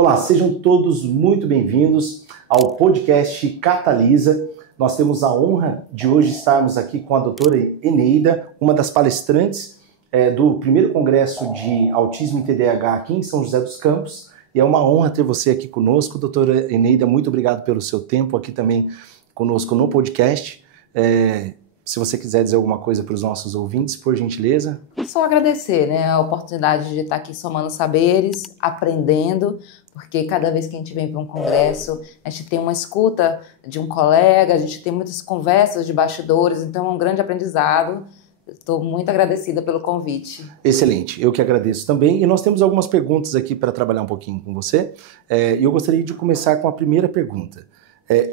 Olá, sejam todos muito bem-vindos ao podcast Catalisa. Nós temos a honra de hoje estarmos aqui com a doutora Eneida, uma das palestrantes do primeiro congresso de autismo e TDAH aqui em São José dos Campos. E é uma honra ter você aqui conosco, doutora Eneida. Muito obrigado pelo seu tempo aqui também conosco no podcast. Se você quiser dizer alguma coisa para os nossos ouvintes, por gentileza. Só agradecer, né, a oportunidade de estar aqui somando saberes, aprendendo, porque cada vez que a gente vem para um congresso, a gente tem uma escuta de um colega, a gente tem muitas conversas de bastidores, então é um grande aprendizado. Estou muito agradecida pelo convite. Excelente, eu que agradeço também. E nós temos algumas perguntas aqui para trabalhar um pouquinho com você. E eu gostaria de começar com a primeira pergunta.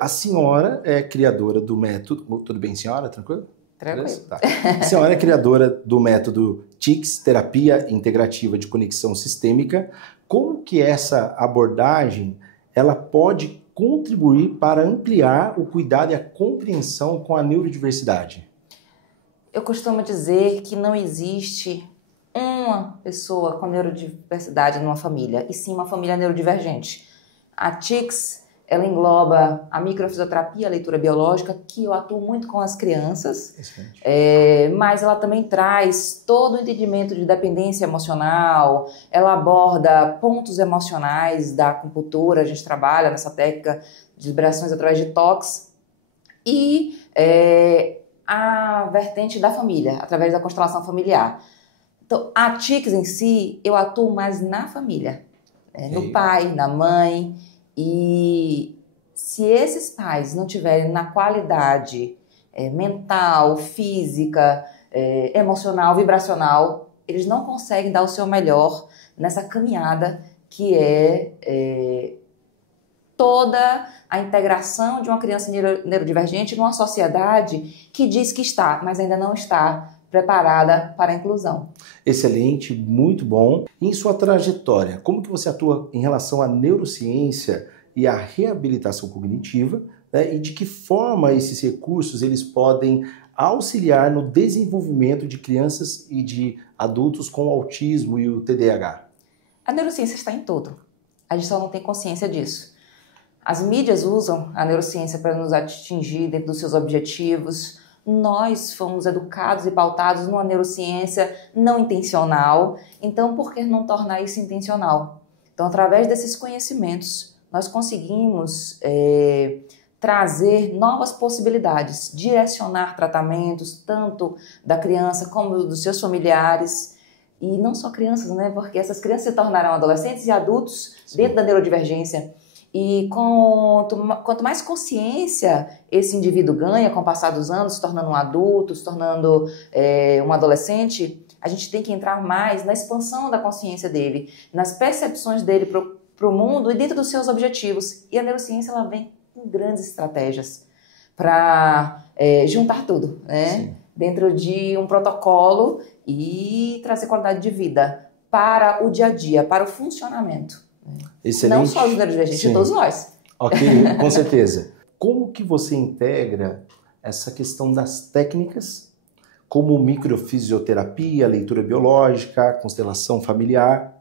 A senhora é criadora do método... Tudo bem, senhora? Tranquilo? Tranquilo. Tá. A senhora é criadora do método TICS, Terapia Integrativa de Conexão Sistêmica. Como que essa abordagem ela pode contribuir para ampliar o cuidado e a compreensão com a neurodiversidade? Eu costumo dizer que não existe uma pessoa com neurodiversidade numa família, e sim uma família neurodivergente. A TICS, ela engloba a microfisioterapia, a leitura biológica, que eu atuo muito com as crianças, mas ela também traz todo o entendimento de dependência emocional, ela aborda pontos emocionais da acupuntura, a gente trabalha nessa técnica de liberações através de toques, e a vertente da família, através da constelação familiar. Então, a TICS em si, eu atuo mais na família, no pai, na mãe. E se esses pais não tiverem na qualidade mental, física, emocional, vibracional, eles não conseguem dar o seu melhor nessa caminhada que é toda a integração de uma criança neurodivergente numa sociedade que diz que está, mas ainda não está preparada para a inclusão. Excelente, muito bom. Em sua trajetória, como que você atua em relação à neurociência e à reabilitação cognitiva, né? E de que forma esses recursos eles podem auxiliar no desenvolvimento de crianças e de adultos com autismo e o TDAH? A neurociência está em tudo. A gente só não tem consciência disso. As mídias usam a neurociência para nos atingir dentro dos seus objetivos. Nós fomos educados e pautados numa neurociência não intencional, então por que não tornar isso intencional? Então, através desses conhecimentos, nós conseguimos trazer novas possibilidades, direcionar tratamentos, tanto da criança como dos seus familiares, e não só crianças, né? Porque essas crianças se tornarão adolescentes e adultos dentro da neurodivergência. E quanto mais consciência esse indivíduo ganha com o passar dos anos, se tornando um adulto, se tornando um adolescente, a gente tem que entrar mais na expansão da consciência dele, nas percepções dele para o mundo e dentro dos seus objetivos. E a neurociência ela vem com grandes estratégias para juntar tudo, né? Dentro de um protocolo e trazer qualidade de vida para o dia a dia, para o funcionamento. Excelente. Não só os neurodivergentes, todos nós. Ok, com certeza. Como que você integra essa questão das técnicas, como microfisioterapia, leitura biológica, constelação familiar,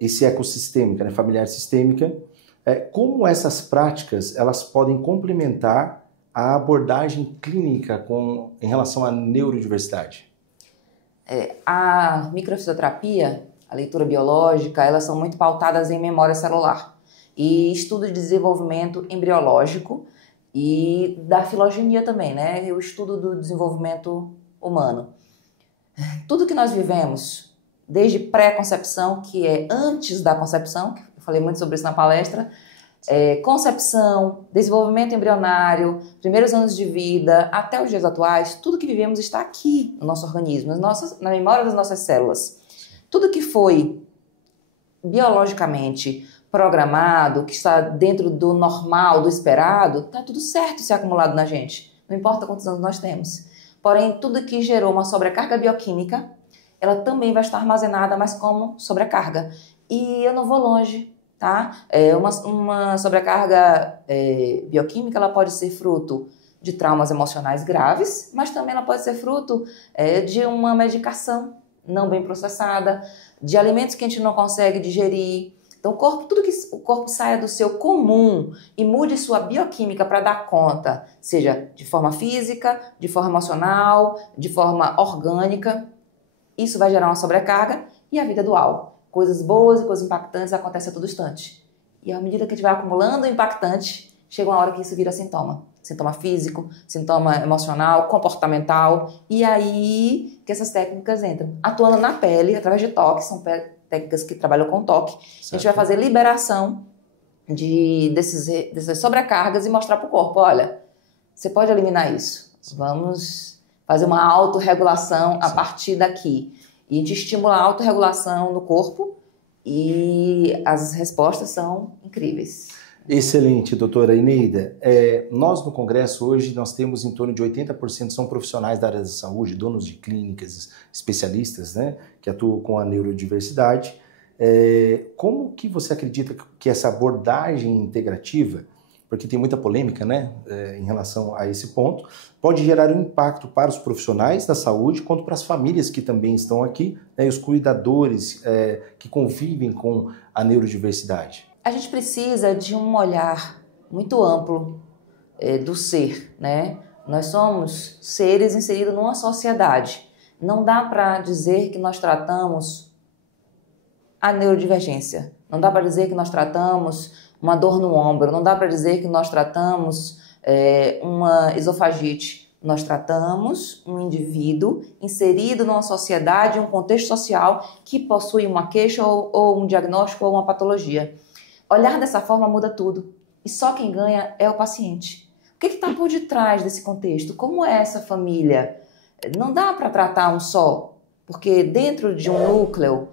esse ecossistêmica, né, familiar sistêmica, como essas práticas elas podem complementar a abordagem clínica em relação à neurodiversidade? A microfisioterapia, a leitura biológica, elas são muito pautadas em memória celular e estudo de desenvolvimento embriológico e da filogenia também, né? O estudo do desenvolvimento humano. Tudo que nós vivemos, desde pré-concepção, que é antes da concepção, que eu falei muito sobre isso na palestra, concepção, desenvolvimento embrionário, primeiros anos de vida, até os dias atuais, tudo que vivemos está aqui no nosso organismo, na memória das nossas células. Tudo que foi biologicamente programado, que está dentro do normal, do esperado, está tudo certo se acumulado na gente. Não importa quantos anos nós temos. Porém, tudo que gerou uma sobrecarga bioquímica, ela também vai estar armazenada, mas como sobrecarga. E eu não vou longe, tá? Uma sobrecarga bioquímica, ela pode ser fruto de traumas emocionais graves, mas também ela pode ser fruto de uma medicação não bem processada, de alimentos que a gente não consegue digerir, Então, tudo que o corpo saia do seu comum e mude sua bioquímica para dar conta, seja de forma física, de forma emocional, de forma orgânica, isso vai gerar uma sobrecarga e a vida é dual. Coisas boas e coisas impactantes acontecem a todo instante. E à medida que a gente vai acumulando o impactante, chega uma hora que isso vira sintoma. Sintoma físico, sintoma emocional, comportamental. E aí que essas técnicas entram. Atuando na pele, através de toque, são técnicas que trabalham com toque. Certo. A gente vai fazer liberação dessas sobrecargas e mostrar para o corpo, olha, você pode eliminar isso. Vamos fazer uma autorregulação a partir daqui. E a gente estimula a autorregulação no corpo e as respostas são incríveis. Excelente, doutora Eneida. Nós no Congresso hoje, nós temos em torno de 80% são profissionais da área da saúde, donos de clínicas, especialistas, né, que atuam com a neurodiversidade. Como que você acredita que essa abordagem integrativa, porque tem muita polêmica, né, em relação a esse ponto, pode gerar um impacto para os profissionais da saúde, quanto para as famílias que também estão aqui, né, e os cuidadores que convivem com a neurodiversidade? A gente precisa de um olhar muito amplo do ser, né? Nós somos seres inseridos numa sociedade. Não dá para dizer que nós tratamos a neurodivergência. Não dá para dizer que nós tratamos uma dor no ombro. Não dá para dizer que nós tratamos uma esofagite. Nós tratamos um indivíduo inserido numa sociedade, um contexto social que possui uma queixa ou um diagnóstico ou uma patologia. Olhar dessa forma muda tudo. E só quem ganha é o paciente. O que está por detrás desse contexto? Como é essa família? Não dá para tratar um só, porque dentro de um núcleo,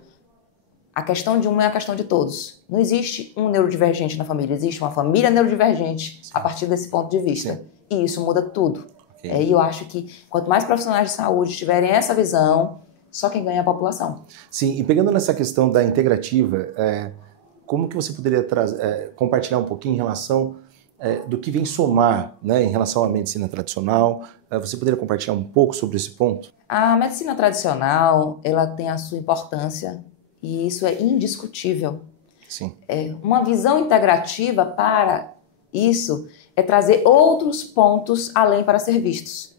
a questão de um é a questão de todos. Não existe um neurodivergente na família, existe uma família neurodivergente. Sim. A partir desse ponto de vista. Sim. E isso muda tudo. Okay. E eu acho que quanto mais profissionais de saúde tiverem essa visão, só quem ganha é a população. Sim, e pegando nessa questão da integrativa, como que você poderia compartilhar um pouquinho em relação do que vem somar, né, em relação à medicina tradicional? Você poderia compartilhar um pouco sobre esse ponto? A medicina tradicional, ela tem a sua importância e isso é indiscutível. Sim. Uma visão integrativa para isso é trazer outros pontos além para ser vistos.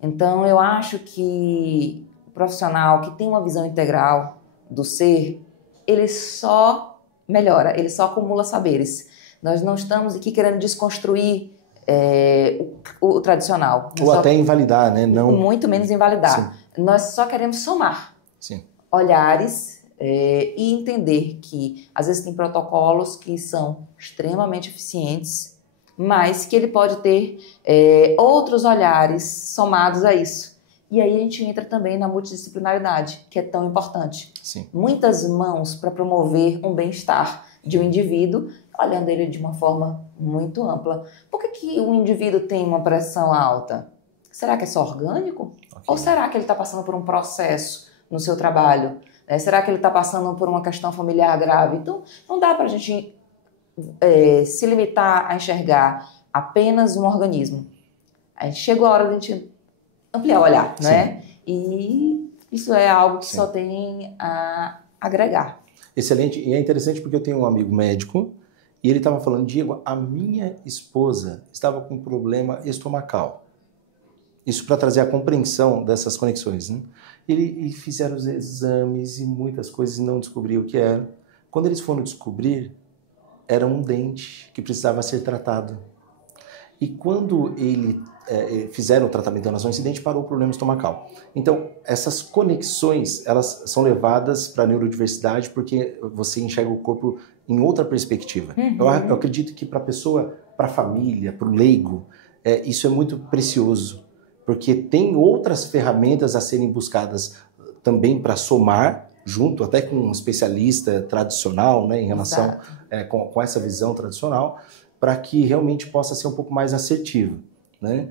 Então, eu acho que o profissional que tem uma visão integral do ser, ele só melhora, ele só acumula saberes. Nós não estamos aqui querendo desconstruir o tradicional. Ou até invalidar, né? Não... Muito menos invalidar. Sim. Nós só queremos somar. Sim. Olhares e entender que às vezes tem protocolos que são extremamente eficientes, mas que ele pode ter outros olhares somados a isso. E aí a gente entra também na multidisciplinaridade, que é tão importante. Sim. Muitas mãos para promover um bem-estar de um indivíduo, olhando ele de uma forma muito ampla. Por que um indivíduo tem uma pressão alta? Será que é só orgânico? Okay. Ou será que ele está passando por um processo no seu trabalho? Será que ele está passando por uma questão familiar grave? Então, não dá para a gente se limitar a enxergar apenas um organismo. A gente chegou a hora de a gente ampliar o olhar, né? E isso é algo que Sim. só tem a agregar. Excelente. E é interessante porque eu tenho um amigo médico e ele estava falando, Diego, a minha esposa estava com um problema estomacal. Isso para trazer a compreensão dessas conexões, né? E fizeram os exames e muitas coisas e não descobriam o que era. Quando eles foram descobrir, era um dente que precisava ser tratado. E quando fizeram o tratamento em relação a esse dente, parou o problema estomacal. Então, essas conexões, elas são levadas para a neurodiversidade porque você enxerga o corpo em outra perspectiva. Uhum. Eu acredito que para a pessoa, para a família, para o leigo, isso é muito precioso, porque tem outras ferramentas a serem buscadas também para somar, junto até com um especialista tradicional, né, em relação com essa visão tradicional, para que realmente possa ser um pouco mais assertivo, né?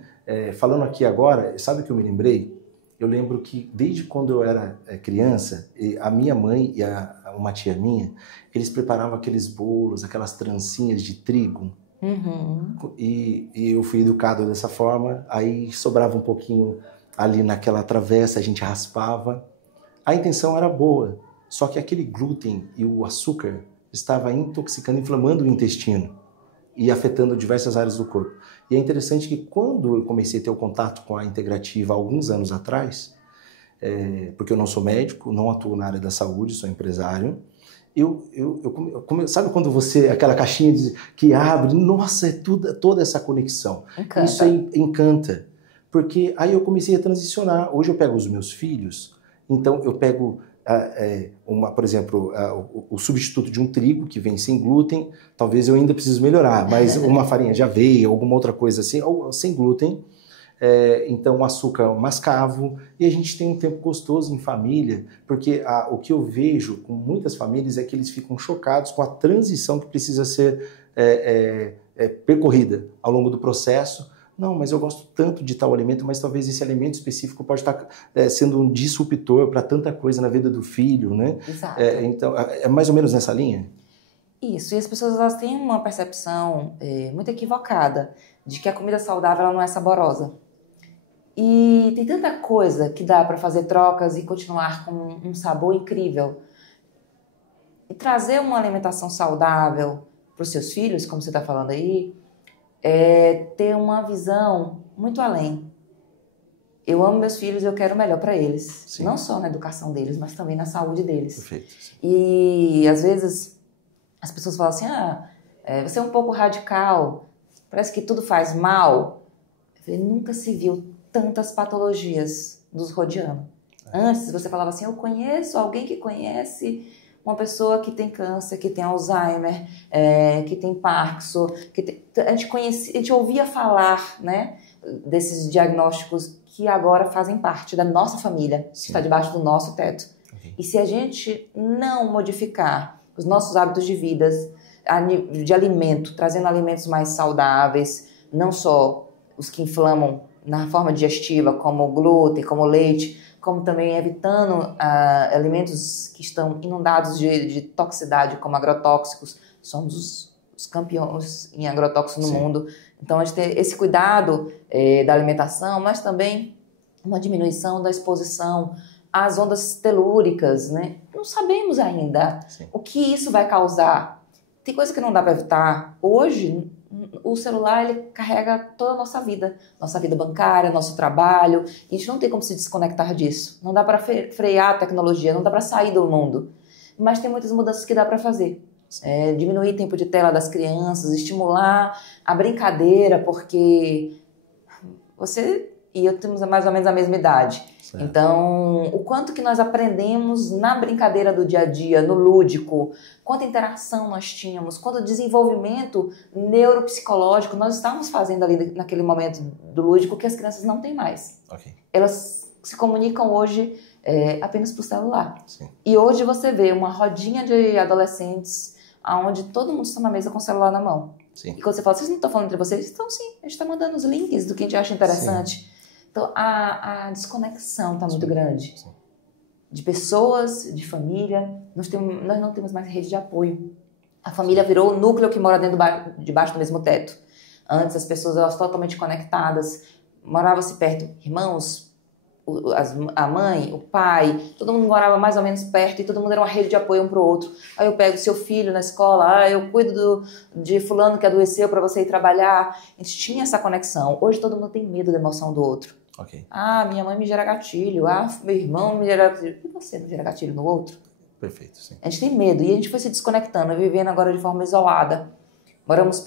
Falando aqui agora, sabe o que eu me lembrei? Eu lembro que desde quando eu era criança, a minha mãe e uma tia minha, eles preparavam aqueles bolos, aquelas trancinhas de trigo. Uhum. E eu fui educado dessa forma, aí sobrava um pouquinho ali naquela travessa, a gente raspava. A intenção era boa, só que aquele glúten e o açúcar estava intoxicando, inflamando o intestino e afetando diversas áreas do corpo. E é interessante que quando eu comecei a ter o contato com a integrativa há alguns anos atrás, porque eu não sou médico, não atuo na área da saúde, sou empresário, sabe quando você, aquela caixinha que abre, nossa, toda essa conexão. Encanta. Isso aí encanta, porque aí eu comecei a transicionar. Hoje eu pego os meus filhos, então eu pego, por exemplo, o substituto de um trigo que vem sem glúten, talvez eu ainda precise melhorar, mas uma farinha de aveia, alguma outra coisa assim, ou sem glúten, então açúcar mascavo, e a gente tem um tempo gostoso em família, porque o que eu vejo com muitas famílias é que eles ficam chocados com a transição que precisa ser percorrida ao longo do processo. Não, mas eu gosto tanto de tal alimento, mas talvez esse alimento específico pode estar sendo um disruptor para tanta coisa na vida do filho, né? Exato. Então, é mais ou menos nessa linha? Isso, e as pessoas elas têm uma percepção muito equivocada de que a comida saudável ela não é saborosa. E tem tanta coisa que dá para fazer trocas e continuar com um sabor incrível. E trazer uma alimentação saudável para os seus filhos, como você está falando aí, é ter uma visão muito além. Eu amo meus filhos e eu quero o melhor para eles. Sim. Não só na educação deles, mas também na saúde deles. Perfeito. E às vezes as pessoas falam assim, você é um pouco radical, parece que tudo faz mal. Eu falei, nunca se viu tantas patologias nos rodeando. Antes você falava assim, eu conheço alguém que conhece uma pessoa que tem câncer, que tem Alzheimer, que tem Parkinson, a gente ouvia falar, né, desses diagnósticos que agora fazem parte da nossa família, que está debaixo do nosso teto. Okay. E se a gente não modificar os nossos hábitos de vida, de alimento, trazendo alimentos mais saudáveis, não só os que inflamam na forma digestiva, como o glúten, como o leite, como também evitando alimentos que estão inundados de toxicidade, como agrotóxicos. Somos os campeões em agrotóxicos no mundo. Então, a gente tem esse cuidado da alimentação, mas também uma diminuição da exposição às ondas telúricas, né? Não sabemos ainda o que isso vai causar. Tem coisa que não dá para evitar. Hoje, o celular ele carrega toda a nossa vida bancária, nosso trabalho. A gente não tem como se desconectar disso. Não dá para frear a tecnologia, não dá para sair do mundo. Mas tem muitas mudanças que dá para fazer. Diminuir o tempo de tela das crianças, estimular a brincadeira, porque você e eu temos mais ou menos a mesma idade. Certo. Então, o quanto que nós aprendemos na brincadeira do dia a dia, no lúdico, quanta interação nós tínhamos, quanto desenvolvimento neuropsicológico nós estávamos fazendo ali naquele momento do lúdico que as crianças não têm mais. Okay. Elas se comunicam hoje apenas por celular. Sim. E hoje você vê uma rodinha de adolescentes onde todo mundo está na mesa com o celular na mão. Sim. E quando você fala, vocês não estão falando entre vocês? Então sim, a gente está mandando os links do que a gente acha interessante. Sim. Então, a desconexão está muito grande. Sim. De pessoas, de família. Nós não temos mais rede de apoio. A família virou o núcleo que mora debaixo do mesmo teto. Antes, as pessoas eram totalmente conectadas. Moravam-se perto. Irmãos, a mãe, o pai, todo mundo morava mais ou menos perto e todo mundo era uma rede de apoio um para o outro. Aí eu pego seu filho na escola, eu cuido de fulano que adoeceu para você ir trabalhar. A gente tinha essa conexão. Hoje todo mundo tem medo da emoção do outro. Okay. Minha mãe me gera gatilho, meu irmão me gera gatilho. E você não gera gatilho no outro? Perfeito, sim. A gente tem medo e a gente foi se desconectando, vivendo agora de forma isolada. Moramos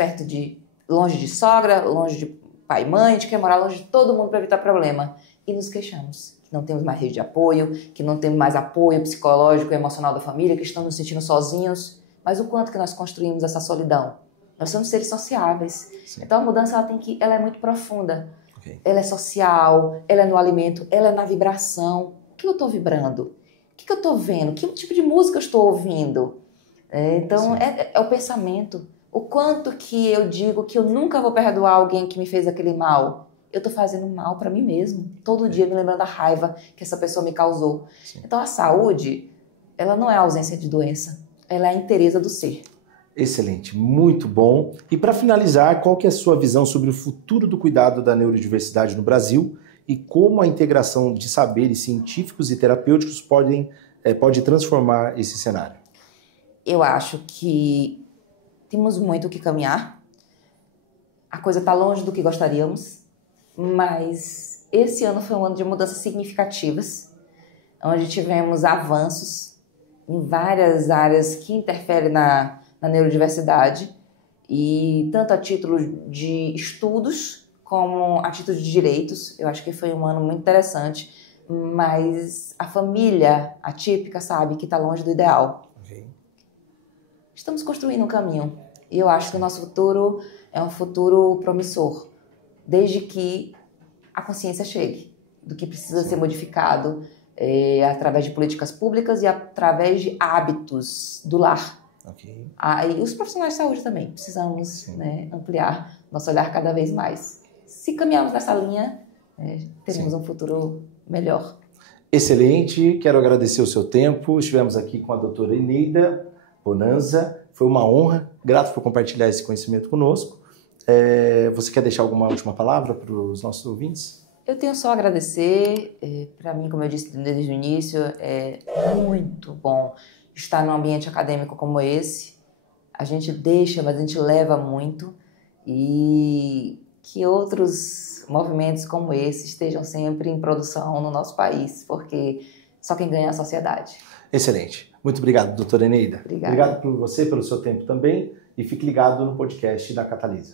longe de sogra, longe de pai e mãe, a gente quer morar longe de todo mundo para evitar problema. E nos queixamos que não temos mais rede de apoio, que não temos mais apoio psicológico e emocional da família, que estamos nos sentindo sozinhos. Mas o quanto que nós construímos essa solidão? Nós somos seres sociáveis. Sim. Então a mudança ela é muito profunda. Okay. Ela é social, ela é no alimento, ela é na vibração. O que eu estou vibrando? O que eu estou vendo? Que tipo de música eu estou ouvindo? Então é o pensamento. O quanto que eu digo que eu nunca vou perdoar alguém que me fez aquele mal. Eu estou fazendo mal para mim mesmo. Todo dia me lembrando da raiva que essa pessoa me causou. Sim. Então a saúde, ela não é a ausência de doença. Ela é a inteireza do ser. Excelente, muito bom. E para finalizar, qual que é a sua visão sobre o futuro do cuidado da neurodiversidade no Brasil e como a integração de saberes científicos e terapêuticos pode transformar esse cenário? Eu acho que temos muito o que caminhar. A coisa está longe do que gostaríamos, mas esse ano foi um ano de mudanças significativas, onde tivemos avanços em várias áreas que interferem na neurodiversidade, e tanto a título de estudos como a título de direitos. Eu acho que foi um ano muito interessante, mas a família atípica sabe que está longe do ideal. Ok. Estamos construindo um caminho e eu acho que o nosso futuro é um futuro promissor, desde que a consciência chegue do que precisa ser modificado através de políticas públicas e através de hábitos do lar. Ok. E os profissionais de saúde também, precisamos, né, ampliar nosso olhar cada vez mais. Se caminharmos nessa linha, teremos um futuro melhor. Excelente, quero agradecer o seu tempo. Estivemos aqui com a doutora Eneida Bonanza, foi uma honra, grato por compartilhar esse conhecimento conosco. Você quer deixar alguma última palavra para os nossos ouvintes? Eu tenho só a agradecer. Para mim, como eu disse desde o início, é muito bom estar num ambiente acadêmico como esse. A gente deixa, mas a gente leva muito, e que outros movimentos como esse estejam sempre em produção no nosso país, porque só quem ganha é a sociedade. Excelente. Muito obrigado, doutora Eneida. Obrigada. Obrigado por você, pelo seu tempo também, e fique ligado no podcast da Catalisa.